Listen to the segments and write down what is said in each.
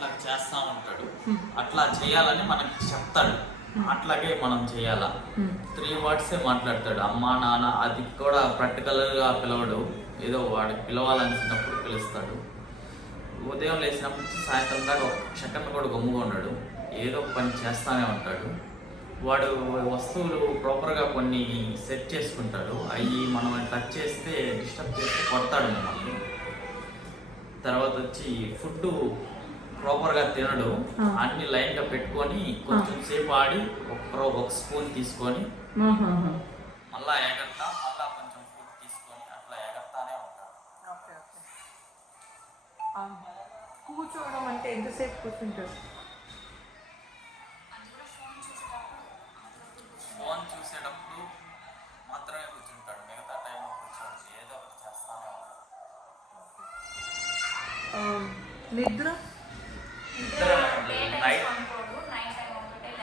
అట్లా చేస్తూ ఉంటాడు. అట్లా చేయాలని మనకి చెప్తాడు, అట్లాగే మనం చేయాలా. 3 words మాట్లాడతాడు, అమ్మ నాన్న. అది కూడా ప్రాక్టికల్గా పిలవడు, ఏదో వాడికి పిలవాలనిసినప్పుడు పిలుస్తాడు. ఉదయం లేచినప్పటి నుంచి సాయంత్రం దాకా ఒక సెకండ్ కూడా గమ్ముగా ఉన్నాడు, ఏదో ఒక పని చేస్తూనే ఉంటాడు. వాడు వస్తువులు ప్రాపర్గా కొన్ని సెట్ చేసుకుంటాడు, అవి మనం టచ్ చేస్తే డిస్టర్బ్ చేస్తే కొడతాడు మమ్మల్ని. తర్వాత వచ్చి ఫుడ్ ప్రాపర్గా తినడు, అన్ని లైన్గా పెట్టుకొని కొంచెం సేపు ఆడి ఒక స్పూన్ తీసుకొని మళ్ళా ఎగరతా, మళ్ళా కొంచెం ఫుడ్ తీసుకొని అట్లా ఎగరతానే ఉంటాడు. కూర్చోవడం అంటే ఎంతసేపు కూర్చుంటారు? ఫోన్ చూసేటప్పుడు మాత్రమే కూర్చుంటాడు, మిగతా టైంలో కూర్చోడు, ఏదో ఒకటి చేస్తానే ఉంటాడు. నిద్ర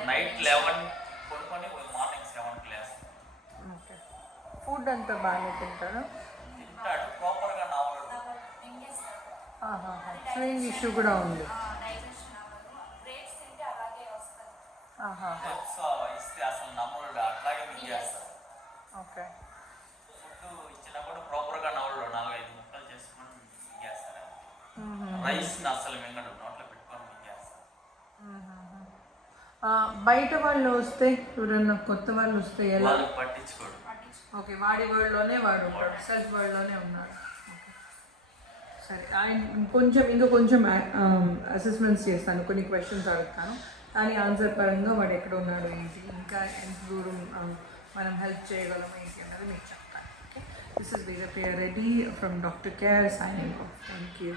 నైట్ 11 పడుకొని మార్నింగ్ 7కి లేస్తాడు. ఫుడ్ అంతా బాగానే తింటాడు, ప్రాపర్గా నవ్వడు. స్వింగ్ ఇష్యూ కూడా ఉంది. ఇస్తే అసలు నవ్వడు, అట్లాగే మింగేస్తాడు. ఓకే. ఫుడ్ ఇచ్చినా కూడా ప్రాపర్గా నవ్వడు, 4-5 ముక్కలు చేసుకొని మింగేస్తాడు. రైస్ని అసలు మింగడు, నోట్లో పెట్టుకొని మింగేస్తాడు. బయట వాళ్ళు వస్తే, ఎవరన్నా కొత్త వాళ్ళు వస్తే ఎలా? వాళ్ళు పట్టించుకోడు. ఓకే, వాడి వరల్డ్లోనే వాడు ఉంటాడు, సెల్ఫ్ వరల్డ్లోనే ఉన్నాడు. సరే, ఇంకా కొంచెం అసెస్మెంట్స్ చేస్తాను, కొన్ని క్వశ్చన్స్ అడుగుతాను, కానీ ఆన్సర్ పరంగా వాడు ఎక్కడ ఉన్నాడు ఏంటి, ఇంకా ఎంత దూరం మనం హెల్ప్ చేయగలం ఏంటి అన్నది మీకు చెప్తాను. Okay, this is Vedapriya Reddy from Doctor Care signing off. Thank you.